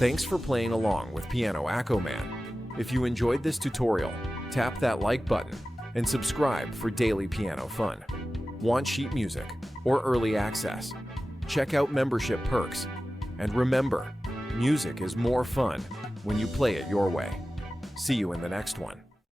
Thanks for playing along with Piano AccoMan. If you enjoyed this tutorial, tap that like button and subscribe for daily piano fun. Want sheet music or early access? Check out membership perks. And remember, music is more fun when you play it your way. See you in the next one.